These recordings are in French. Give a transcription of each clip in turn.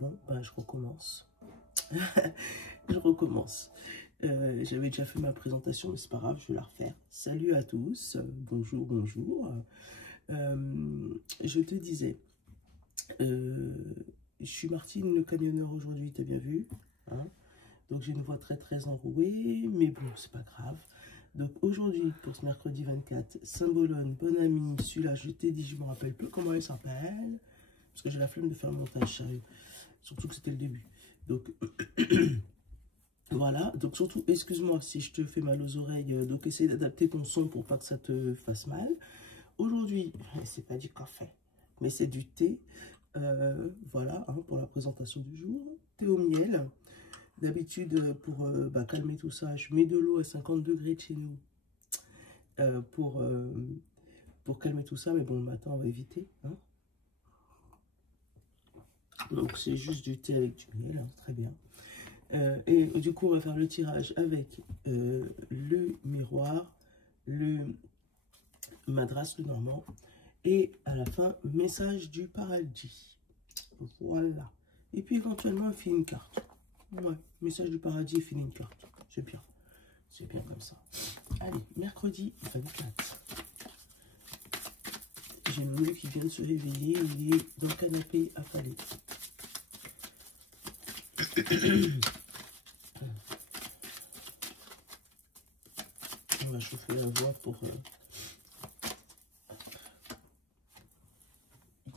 Bon, ben, je recommence. Je recommence. J'avais déjà fait ma présentation, mais c'est pas grave, je vais la refaire. Salut à tous, bonjour, bonjour. Je te disais, je suis Martine le camionneur aujourd'hui, t'as bien vu, hein? Donc j'ai une voix très enrouée, mais bon, c'est pas grave. Donc aujourd'hui, pour ce mercredi 24, Saint-Bologne, bonne amie, celui-là, je t'ai dit, je me rappelle plus comment elle s'appelle, parce que j'ai la flemme de faire le montage, sérieux. Surtout que c'était le début. Donc, voilà. Donc surtout, excuse-moi si je te fais mal aux oreilles, donc essaye d'adapter ton son pour pas que ça te fasse mal. Aujourd'hui, c'est pas du café, mais c'est du thé. Voilà, hein, pour la présentation du jour. Thé au miel. D'habitude, pour calmer tout ça, je mets de l'eau à 50 degrés de chez nous pour calmer tout ça. Mais bon, le matin, on va éviter. Hein. Donc, c'est juste du thé avec du miel, hein, très bien. Et du coup, on va faire le tirage avec le miroir, le madras, le normand, et à la fin, message du paradis. Voilà. Et puis, éventuellement, on fait une carte. Ouais, message du paradis, filer une carte. C'est bien. C'est bien comme ça. Allez, mercredi 24. J'ai mon neveu qui vient de se réveiller. Il est dans le canapé affalé. On va chauffer la voix pour...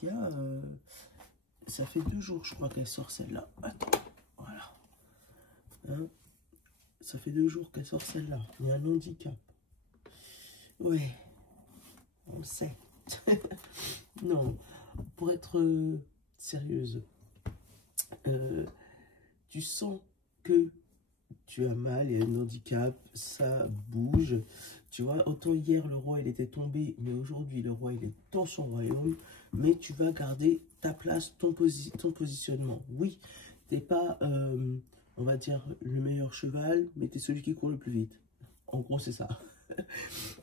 Il y a... ça fait 2 jours, je crois, qu'elle sort celle-là. Attends, voilà. Hein, ça fait 2 jours qu'elle sort celle-là. Il y a un handicap. Ouais, on le sait. Non, pour être sérieuse, tu sens que tu as mal, il y a un handicap, ça bouge. Tu vois, autant hier, le roi, il était tombé, mais aujourd'hui, le roi, il est dans son royaume. Mais tu vas garder ta place, ton positionnement. Oui, tu n'es pas, on va dire, le meilleur cheval, mais tu es celui qui court le plus vite. En gros, c'est ça.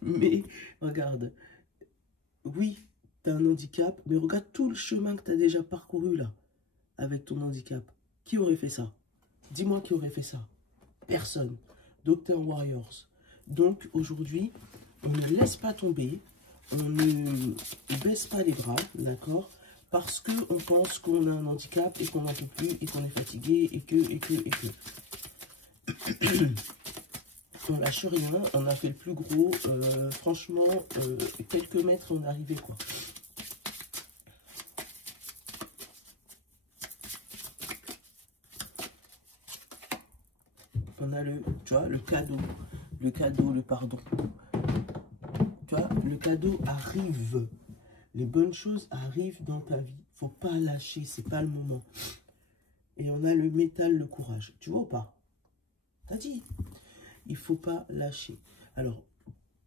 Mais, regarde, oui, tu as un handicap, mais regarde tout le chemin que tu as déjà parcouru, là, avec ton handicap. Qui aurait fait ça? Dis-moi qui aurait fait ça. Personne. Dr Warriors. Donc aujourd'hui, on ne laisse pas tomber, on ne baisse pas les bras, d'accord? Parce qu'on pense qu'on a un handicap et qu'on n'en peut plus et qu'on est fatigué et que. On lâche rien, on a fait le plus gros, franchement, quelques mètres on est arrivé quoi. On a le, tu vois, le cadeau, le pardon. Tu vois, le cadeau arrive. Les bonnes choses arrivent dans ta vie. Faut pas lâcher, c'est pas le moment. Et on a le métal, le courage. Tu vois ou pas? T'as dit. Il faut pas lâcher. Alors,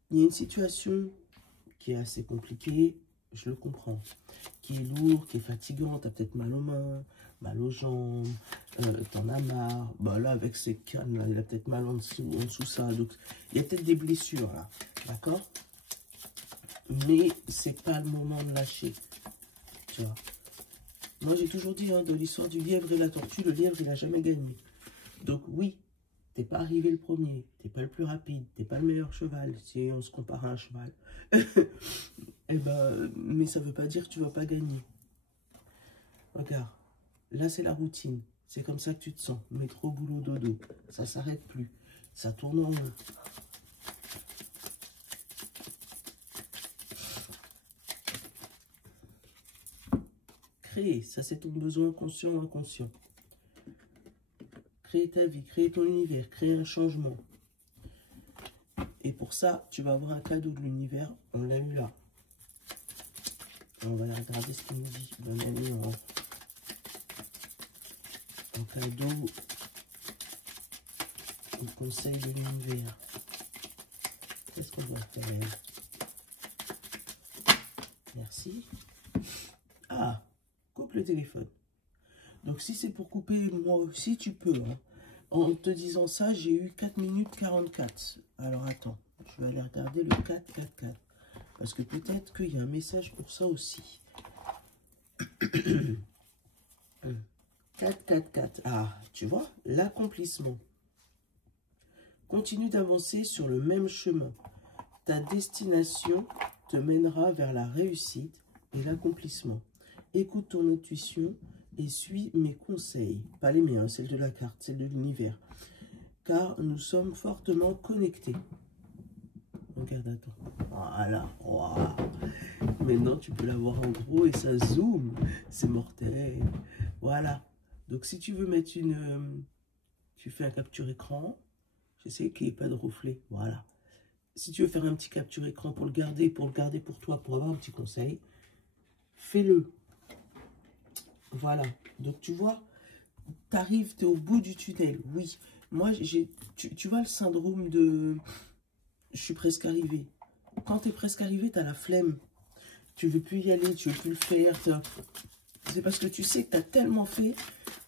il y a une situation qui est assez compliquée, je le comprends. Qui est lourde, qui est fatigante, t'as peut-être mal aux mains, mal aux jambes, t'en as marre. Bah là, avec ces cannes, là, il a peut-être mal en dessous ça. Donc, il y a peut-être des blessures, là. D'accord? Mais c'est pas le moment de lâcher. Tu vois? Moi, j'ai toujours dit, hein, de l'histoire du lièvre et la tortue, le lièvre, il n'a jamais gagné. Donc, oui, t'es pas arrivé le premier, t'es pas le plus rapide, t'es pas le meilleur cheval, si on se compare à un cheval. Eh ben, mais ça veut pas dire que tu vas pas gagner. Regarde, là, c'est la routine. C'est comme ça que tu te sens. Métro, boulot, dodo. Ça s'arrête plus. Ça tourne en rond. Créer, ça c'est ton besoin conscient ou inconscient. Créer ta vie, créer ton univers, créer un changement. Et pour ça, tu vas avoir un cadeau de l'univers. On l'a eu là. On va aller regarder ce qu'il nous dit. On a mis en cadeau au conseil de l'univers. Qu'est-ce qu'on va faire? Merci. Ah, coupe le téléphone. Donc si c'est pour couper, moi aussi tu peux. Hein. En te disant ça, j'ai eu 4 minutes 44. Alors attends, je vais aller regarder le 444. Parce que peut-être qu'il y a un message pour ça aussi. 4, 4, 4. Ah, tu vois, l'accomplissement. Continue d'avancer sur le même chemin. Ta destination te mènera vers la réussite et l'accomplissement. Écoute ton intuition et suis mes conseils. Pas les miens, celle de la carte, celle de l'univers. Car nous sommes fortement connectés. Regarde, attends. Voilà. Wow. Maintenant, tu peux la voir en gros et ça zoome. C'est mortel. Voilà. Donc, si tu veux mettre une... tu fais un capture écran. J'essaie qu'il n'y ait pas de reflet. Voilà. Si tu veux faire un petit capture écran pour le garder pour toi, pour avoir un petit conseil, fais-le. Voilà. Donc, tu vois, tu arrives, tu es au bout du tunnel. Oui. Moi, tu vois le syndrome de... Je suis presque arrivé. Quand tu es presque arrivé, tu as la flemme. Tu veux plus y aller, tu veux plus le faire. C'est parce que tu sais que tu as tellement fait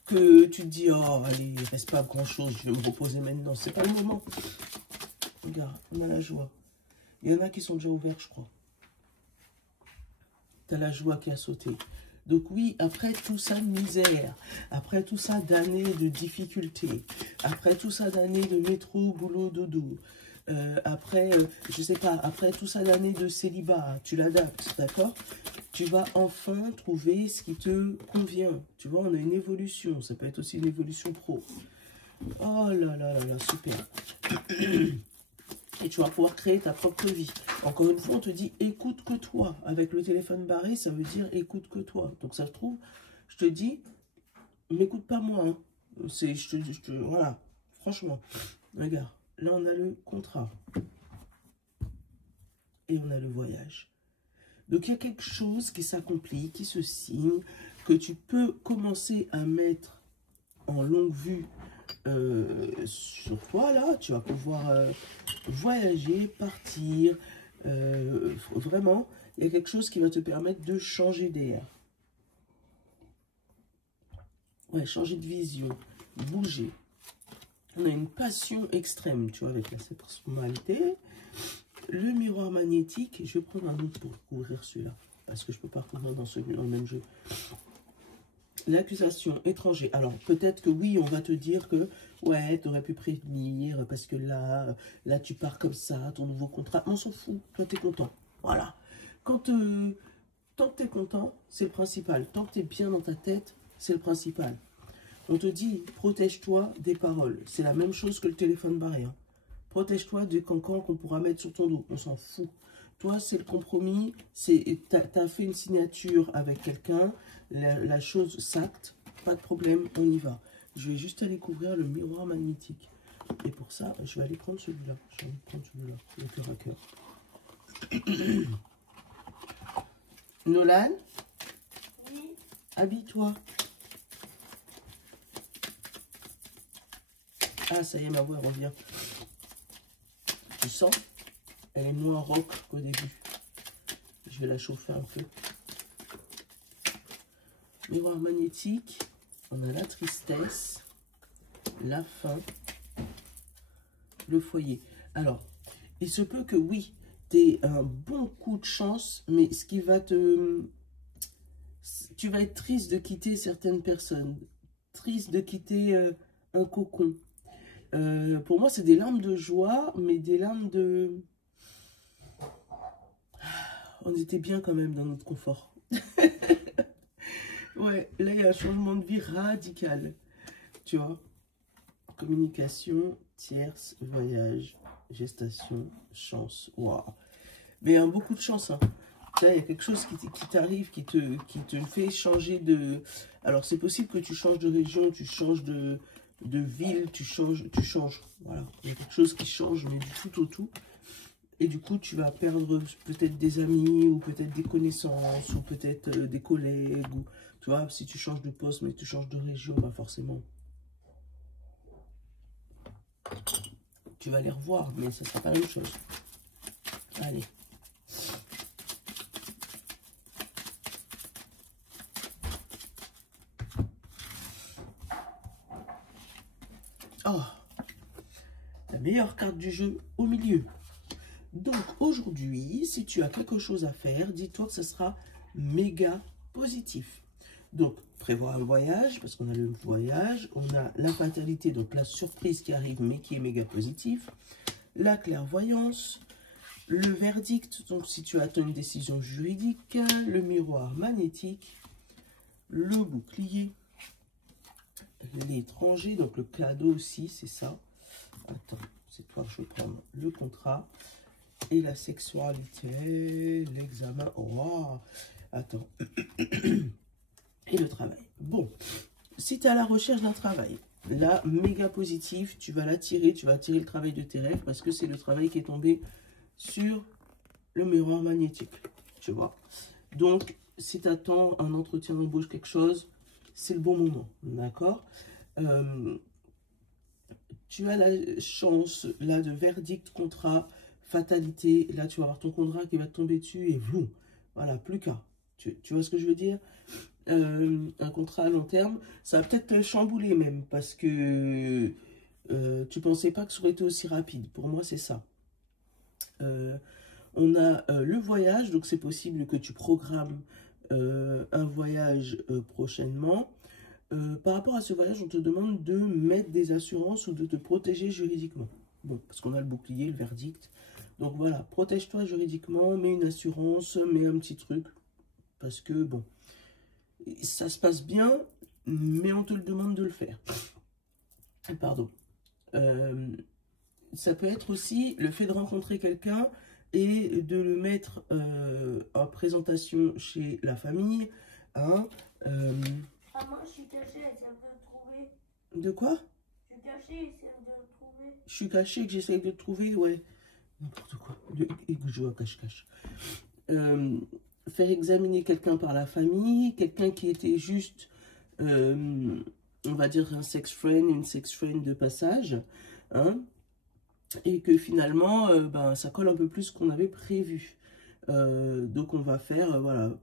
que tu te dis, oh, allez, il ne reste pas grand-chose, je vais me reposer maintenant. C'est pas le moment. Regarde, on a la joie. Il y en a qui sont déjà ouverts, je crois. Tu as la joie qui a sauté. Donc oui, après tout ça de misère, après tout ça d'années de difficultés, après tout ça d'années de métro, boulot, dodo, après, je sais pas, après tout ça d'années de célibat, tu l'adaptes, d'accord? Tu vas enfin trouver ce qui te convient. Tu vois, on a une évolution, ça peut être aussi une évolution pro. Oh là là là là, super. Et tu vas pouvoir créer ta propre vie. Encore une fois, on te dit écoute que toi. Avec le téléphone barré, ça veut dire écoute que toi. Donc ça se trouve, je te dis, m'écoute pas moi. Hein. Voilà, franchement. Regarde, là on a le contrat. Et on a le voyage. Donc il y a quelque chose qui s'accomplit, qui se signe, que tu peux commencer à mettre en longue vue sur toi, là, tu vas pouvoir voyager, partir, vraiment, il y a quelque chose qui va te permettre de changer d'air. Ouais, changer de vision, bouger. On a une passion extrême, tu vois, avec la personnalité. Le miroir magnétique, je vais prendre un autre pour couvrir celui-là, parce que je ne peux pas couvrir dans le même jeu. L'accusation étranger. Alors, peut-être que oui, on va te dire que, ouais, tu aurais pu prévenir, parce que là, tu pars comme ça, ton nouveau contrat. On s'en fout, toi, tu es content. Voilà. Tant que tu es content, c'est le principal. Tant que tu es bien dans ta tête, c'est le principal. On te dit, protège-toi des paroles. C'est la même chose que le téléphone barré. Hein. Protège-toi des cancans qu'on pourra mettre sur ton dos. On s'en fout. Toi, c'est le compromis. Tu as fait une signature avec quelqu'un. La chose s'acte. Pas de problème, on y va. Je vais juste aller couvrir le miroir magnétique. Et pour ça, je vais aller prendre celui-là. Je vais aller prendre celui-là, le cœur à cœur. Nolan? Oui. Habille-toi. Ah, ça y est, ma voix revient. Tu sens? Elle est moins rock qu'au début. Je vais la chauffer un peu. Miroir magnétique. On a la tristesse, la faim, le foyer. Alors, il se peut que oui, tu aies un bon coup de chance, mais ce qui va te... Tu vas être triste de quitter certaines personnes. Triste de quitter un cocon. Pour moi, c'est des larmes de joie, mais des larmes de... On était bien quand même dans notre confort. Ouais, là, il y a un changement de vie radical. Tu vois, communication, tierce, voyage, gestation, chance. Waouh. Mais beaucoup de chance. Hein. Là, il y a quelque chose qui t'arrive, qui te fait changer de... Alors, c'est possible que tu changes de région, tu changes de ville, tu changes. Voilà, il y a quelque chose qui change, mais du tout au tout. Et du coup, tu vas perdre peut-être des amis, ou peut-être des connaissances, ou peut-être des collègues. Ou, tu vois, si tu changes de poste, mais tu changes de région, bah forcément, tu vas les revoir, mais ça ne sera pas la même chose. Allez. Oh, la meilleure carte du jeu au milieu. Donc aujourd'hui, si tu as quelque chose à faire, dis-toi que ce sera méga positif. Donc, prévoir un voyage, parce qu'on a le voyage. On a la fatalité, donc la surprise qui arrive, mais qui est méga positif. La clairvoyance. Le verdict, donc si tu attends une décision juridique. Le miroir magnétique. Le bouclier. L'étranger, donc le cadeau aussi, c'est ça. Attends, c'est toi que je vais prendre le contrat. Et la sexualité, l'examen. Oh, attends. Et le travail. Bon, si tu es à la recherche d'un travail, là, méga positif, tu vas l'attirer, tu vas attirer le travail de tes rêves parce que c'est le travail qui est tombé sur le miroir magnétique. Tu vois. Donc, si tu attends un entretien d'embauche, quelque chose, c'est le bon moment. D'accord. Tu as la chance, là, de verdict, contrat, fatalité. Là, tu vas avoir ton contrat qui va te tomber dessus et vous, voilà, plus qu'à. Tu vois ce que je veux dire? Un contrat à long terme, ça va peut-être te chambouler même, parce que tu pensais pas que ça aurait été aussi rapide. Pour moi, c'est ça. On a le voyage, donc c'est possible que tu programmes un voyage prochainement. Par rapport à ce voyage, on te demande de mettre des assurances ou de te protéger juridiquement. Bon, parce qu'on a le bouclier, le verdict. Donc voilà, protège-toi juridiquement, mets une assurance, mets un petit truc. Parce que, bon, ça se passe bien, mais on te le demande de le faire. Pardon. Ça peut être aussi le fait de rencontrer quelqu'un et de le mettre en présentation chez la famille. Hein, Maman, je suis cachée, elle essaie de le trouver. de quoi? Je suis cachée, essaie de le trouver. Je suis caché, que j'essaye de le trouver, ouais. N'importe quoi. Et que je joue à cache-cache. Faire examiner quelqu'un par la famille, quelqu'un qui était juste, on va dire, un sex friend, une sex friend de passage, hein, et que finalement, ben, ça colle un peu plus qu'on avait prévu. Donc on va faire, voilà,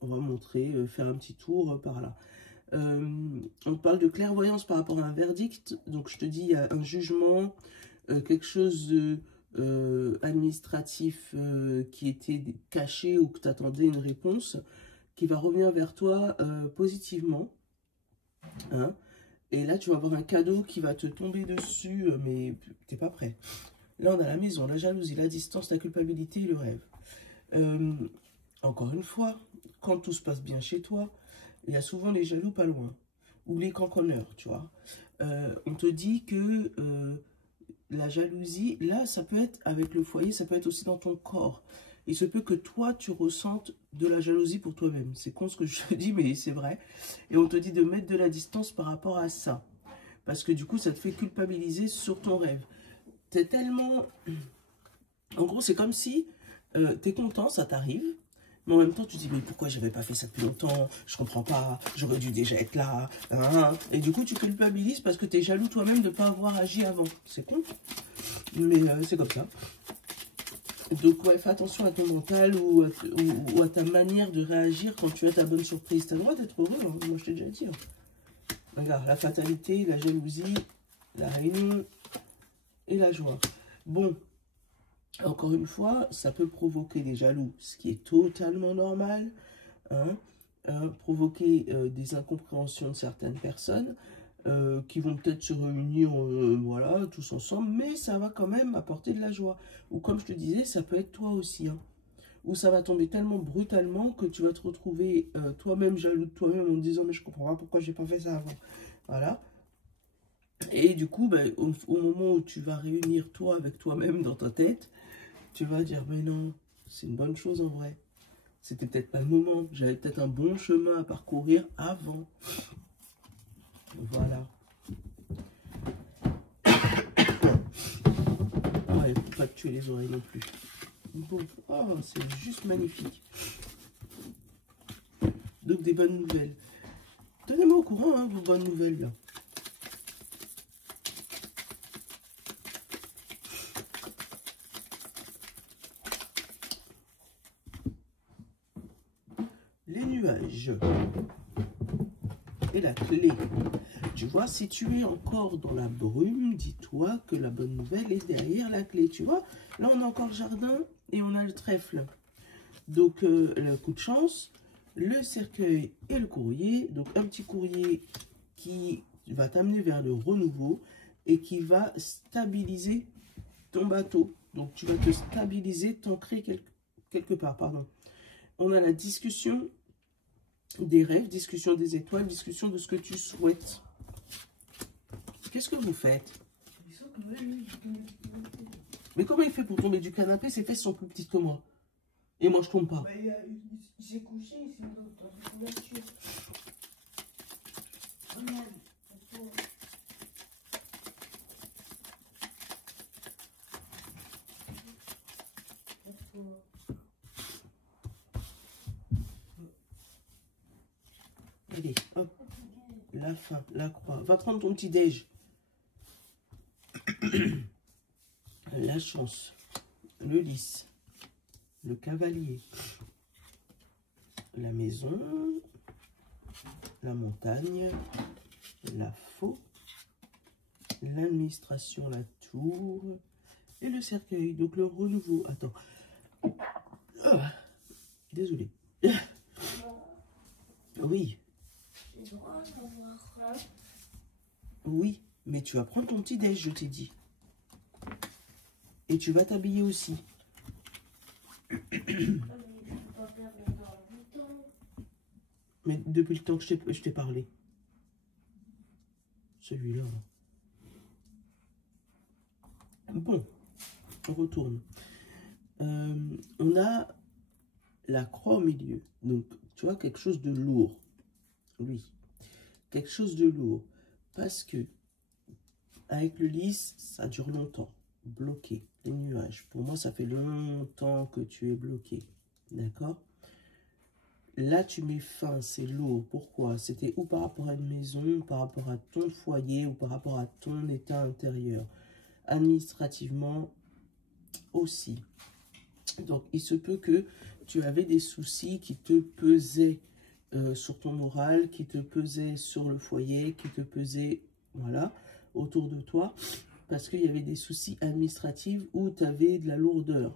on va montrer, faire un petit tour par là. On parle de clairvoyance par rapport à un verdict, donc je te dis, il y a un jugement, quelque chose de administratif qui était caché ou que tu attendais une réponse, qui va revenir vers toi positivement. Hein, et là, tu vas avoir un cadeau qui va te tomber dessus, mais tu n'es pas prêt. Là, on a la maison, la jalousie, la distance, la culpabilité et le rêve. Encore une fois, quand tout se passe bien chez toi, il y a souvent les jaloux pas loin, ou les canconneurs, tu vois. On te dit que la jalousie, là, ça peut être avec le foyer, ça peut être aussi dans ton corps. Il se peut que toi, tu ressentes de la jalousie pour toi-même. C'est con ce que je te dis, mais c'est vrai. Et on te dit de mettre de la distance par rapport à ça. Parce que du coup, ça te fait culpabiliser sur ton rêve. T'es tellement... En gros, c'est comme si t'es content, ça t'arrive. Mais en même temps, tu te dis, mais pourquoi j'avais pas fait ça depuis longtemps? Je comprends pas, j'aurais dû déjà être là. Hein. Et du coup, tu culpabilises parce que tu es jaloux toi-même de ne pas avoir agi avant. C'est con, mais c'est comme ça. Donc, ouais, fais attention à ton mental ou à ta manière de réagir quand tu as ta bonne surprise. Tu as le droit d'être heureux, hein. Moi je t'ai déjà dit. Hein. Regarde, la fatalité, la jalousie, la réunion et la joie. Bon. Encore une fois, ça peut provoquer des jaloux, ce qui est totalement normal, hein, provoquer des incompréhensions de certaines personnes qui vont peut-être se réunir, voilà, tous ensemble, mais ça va quand même apporter de la joie. Ou comme je te disais, ça peut être toi aussi, hein, où ça va tomber tellement brutalement que tu vas te retrouver toi-même jaloux de toi-même en te disant « mais je comprends pas pourquoi j'ai pas fait ça avant ». Voilà. Et du coup, ben, au moment où tu vas réunir toi avec toi-même dans ta tête, tu vas dire, mais non, c'est une bonne chose en vrai. C'était peut-être pas le moment. J'avais peut-être un bon chemin à parcourir avant. Voilà. Ouais, faut pas te tuer les oreilles non plus. Bon, oh, c'est juste magnifique. Donc des bonnes nouvelles. Tenez-moi au courant, hein, vos bonnes nouvelles là. Les nuages et la clé. Tu vois, si tu es encore dans la brume, dis-toi que la bonne nouvelle est derrière la clé. Tu vois, là on a encore le jardin et on a le trèfle. Donc le coup de chance, le cercueil et le courrier. Donc, un petit courrier qui va t'amener vers le renouveau et qui va stabiliser ton bateau. Donc, tu vas te stabiliser, t'ancrer quelque part, pardon. On a la discussion des rêves, discussion des étoiles, discussion de ce que tu souhaites. Qu'est-ce que vous faites? Mais comment il fait pour tomber du canapé? Ses fesses sont plus petites que moi. Et moi, je tombe pas. Il s'est couché, il s'est mis dans une couverture. Regarde. Allez, hop. La fin, la croix. Va prendre ton petit déj. La chance. Le lys. Le cavalier. La maison. La montagne. La faux. L'administration, la tour. Et le cercueil. Donc le renouveau. Attends. Ah, désolé. Oui. Oui, mais tu vas prendre ton petit déj, je t'ai dit. Et tu vas t'habiller aussi. Mais depuis le temps que je t'ai parlé. Celui-là. Bon, on retourne. On a la croix au milieu. Donc, tu vois, quelque chose de lourd. Oui, quelque chose de lourd. Parce que, avec le lys, ça dure longtemps. Bloqué, les nuages. Pour moi, ça fait longtemps que tu es bloqué. D'accord? Là, tu mets fin, c'est lourd. Pourquoi? C'était ou par rapport à une maison, par rapport à ton foyer, ou par rapport à ton état intérieur. Administrativement aussi. Donc, il se peut que tu avais des soucis qui te pesaient sur ton moral, qui te pesaient sur le foyer, qui te pesaient, voilà, autour de toi, parce qu'il y avait des soucis administratifs où tu avais de la lourdeur.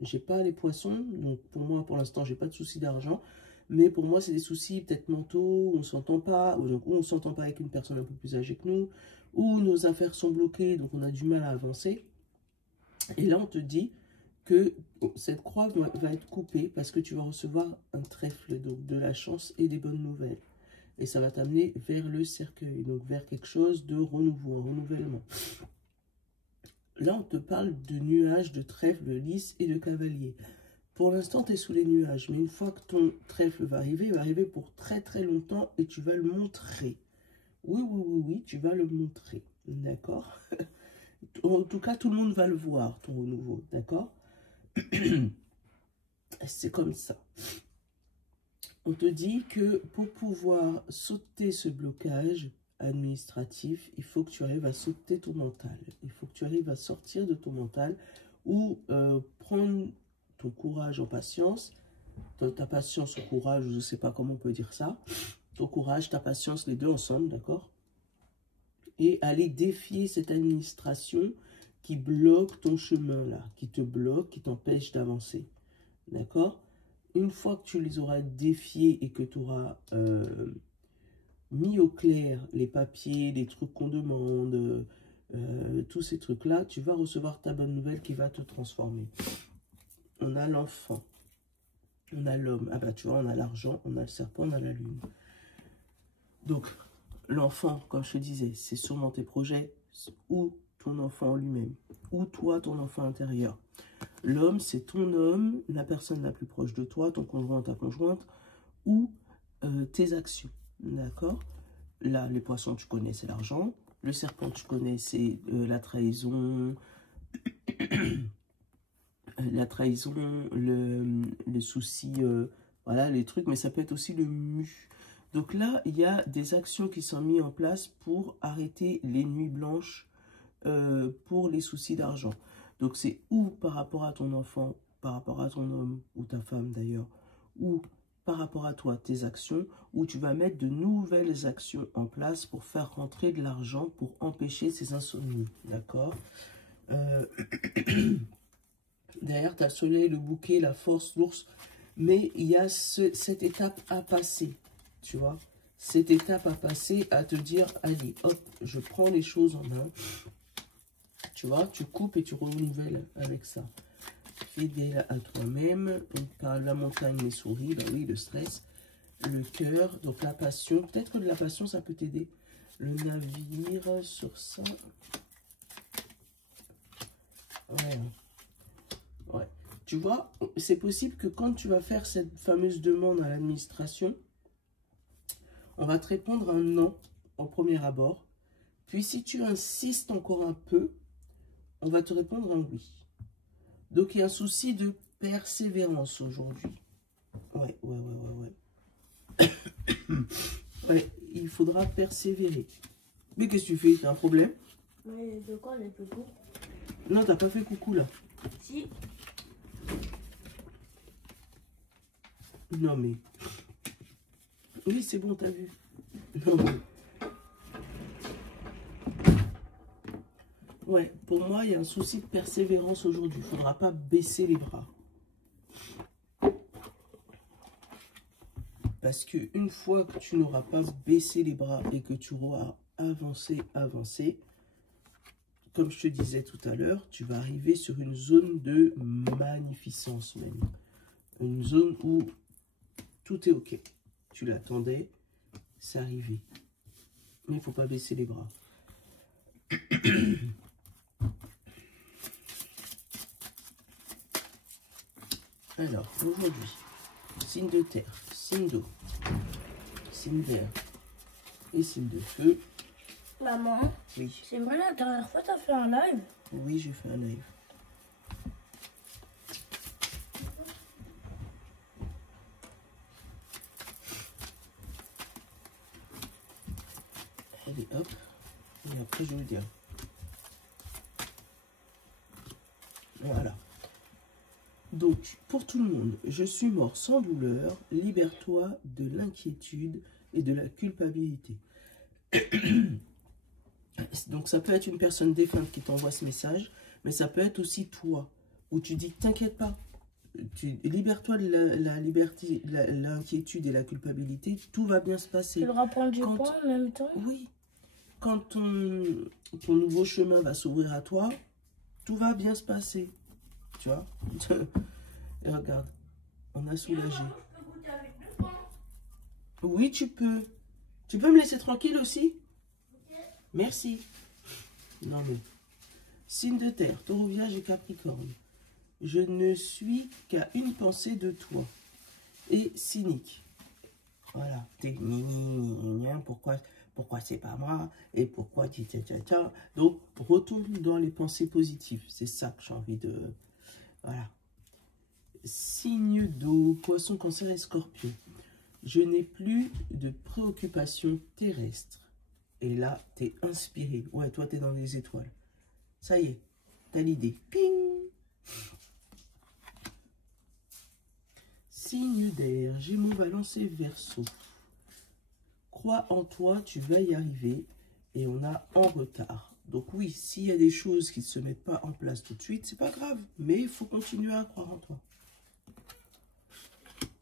J'ai pas les poissons, donc pour moi, pour l'instant, j'ai pas de soucis d'argent, mais pour moi, c'est des soucis peut-être mentaux, on s'entend pas, ou donc on s'entend pas avec une personne un peu plus âgée que nous, ou nos affaires sont bloquées, donc on a du mal à avancer. Et là, on te dit que cette croix va être coupée parce que tu vas recevoir un trèfle, donc de la chance et des bonnes nouvelles. Et ça va t'amener vers le cercueil, donc vers quelque chose de renouveau, un renouvellement. Là, on te parle de nuages, de trèfle, de lys et de cavalier. Pour l'instant, tu es sous les nuages, mais une fois que ton trèfle va arriver, il va arriver pour très très longtemps et tu vas le montrer. Oui, oui, oui, oui, tu vas le montrer, d'accord? En tout cas, tout le monde va le voir, ton renouveau, d'accord? C'est comme ça. On te dit que pour pouvoir sauter ce blocage administratif, il faut que tu arrives à sauter ton mental. Il faut que tu arrives à sortir de ton mental ou prendre ton courage en patience, ta patience au courage, je ne sais pas comment on peut dire ça, ton courage, ta patience, les deux ensemble, d'accord? Et aller défier cette administration qui bloque ton chemin là, qui te bloque, qui t'empêche d'avancer. D'accord? Une fois que tu les auras défiés et que tu auras mis au clair les papiers, les trucs qu'on demande, tous ces trucs-là, tu vas recevoir ta bonne nouvelle qui va te transformer. On a l'enfant, on a l'homme, ah bah tu vois, on a l'argent, on a le serpent, on a la lune. Donc, l'enfant, comme je te disais, c'est sûrement tes projets ou ton enfant en lui-même, ou toi, ton enfant intérieur. L'homme, c'est ton homme, la personne la plus proche de toi, ton conjoint, ta conjointe, ou tes actions, d'accord? Là, les poissons, tu connais, c'est l'argent. Le serpent, tu connais, c'est la trahison, le souci, voilà, les trucs, mais ça peut être aussi le mu. Donc là, il y a des actions qui sont mises en place pour arrêter les nuits blanches pour les soucis d'argent. Donc c'est ou par rapport à ton enfant, par rapport à ton homme ou ta femme d'ailleurs, ou par rapport à toi, tes actions, où tu vas mettre de nouvelles actions en place pour faire rentrer de l'argent, pour empêcher ces insomnies, d'accord? Derrière, tu as le soleil, le bouquet, la force, l'ours, Mais il y a cette étape à passer, tu vois. Cette étape à passer, à te dire, allez, hop, je prends les choses en main. Tu vois, tu coupes et tu renouvelles avec ça. Fidèle à toi-même, par la montagne, les souris, bah oui, le stress, le cœur, donc la passion. Peut-être que de la passion, ça peut t'aider. Le navire sur ça. Ouais. Ouais. Tu vois, c'est possible que quand tu vas faire cette fameuse demande à l'administration, on va te répondre un non au premier abord. Puis si tu insistes encore un peu, on va te répondre un oui. Donc il y a un souci de persévérance aujourd'hui. Ouais. Ouais, il faudra persévérer. Mais qu'est-ce que tu fais? T'as un problème? Mais de quoi les coucou? Non, t'as pas fait coucou là. Si. Non mais... Oui, c'est bon, t'as vu. Non mais... Ouais, pour moi, il y a un souci de persévérance aujourd'hui. Il ne faudra pas baisser les bras. Parce qu'une fois que tu n'auras pas baissé les bras et que tu auras avancé, comme je te disais tout à l'heure, tu vas arriver sur une zone de magnificence même. Une zone où tout est OK. Tu l'attendais, c'est arrivé. Mais il ne faut pas baisser les bras. Alors, aujourd'hui, signe de terre, signe d'eau, signe d'air et signe de feu. Maman, Oui. c'est vrai, la dernière fois, tu as fait un live? Oui, j'ai fait un live. Allez, hop. Et après, je vais vous dire. Voilà. Donc, pour tout le monde, je suis mort sans douleur, libère-toi de l'inquiétude et de la culpabilité. Donc, ça peut être une personne défunte qui t'envoie ce message, mais ça peut être aussi toi, où tu dis, t'inquiète pas, libère-toi de l'inquiétude et la culpabilité, tout va bien se passer. Tu devras prendre du poids en même temps? Oui. Quand ton nouveau chemin va s'ouvrir à toi, tout va bien se passer. Tu vois? Et regarde, on a soulagé. Oui, tu peux. Tu peux me laisser tranquille aussi? Merci. Non mais, signe de terre, Taureau, Vierge et Capricorne. Je ne suis qu'à une pensée de toi. Et cynique. Voilà. T'es pourquoi c'est pas moi? Et pourquoi tu... Donc, retourne dans les pensées positives. C'est ça que j'ai envie de... Voilà. Signe d'eau, Poisson, Cancer et Scorpion. Je n'ai plus de préoccupations terrestres. Et là, tu es inspiré. Ouais, toi, tu es dans les étoiles. Ça y est, tu as l'idée. Ping! Signe d'air, Gémeaux, Balance et Verseau. Crois en toi, tu vas y arriver. Et on a en retard. Donc oui, s'il y a des choses qui ne se mettent pas en place tout de suite, c'est pas grave. Mais il faut continuer à croire en toi.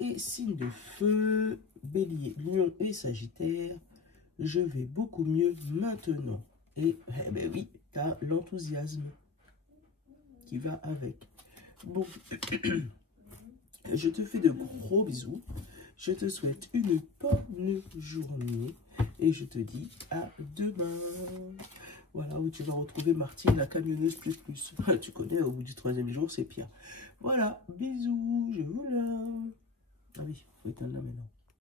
Et signe de feu, Bélier, Lion et Sagittaire. Je vais beaucoup mieux maintenant. Et eh ben oui, tu as l'enthousiasme qui va avec. Bon, je te fais de gros bisous. Je te souhaite une bonne journée. Et je te dis à demain. Voilà, où tu vas retrouver Martine, la camionneuse plus. Tu connais, au bout du 3e jour, c'est pire. Voilà, bisous, je vous l'aime. Ah oui, il faut éteindre là maintenant.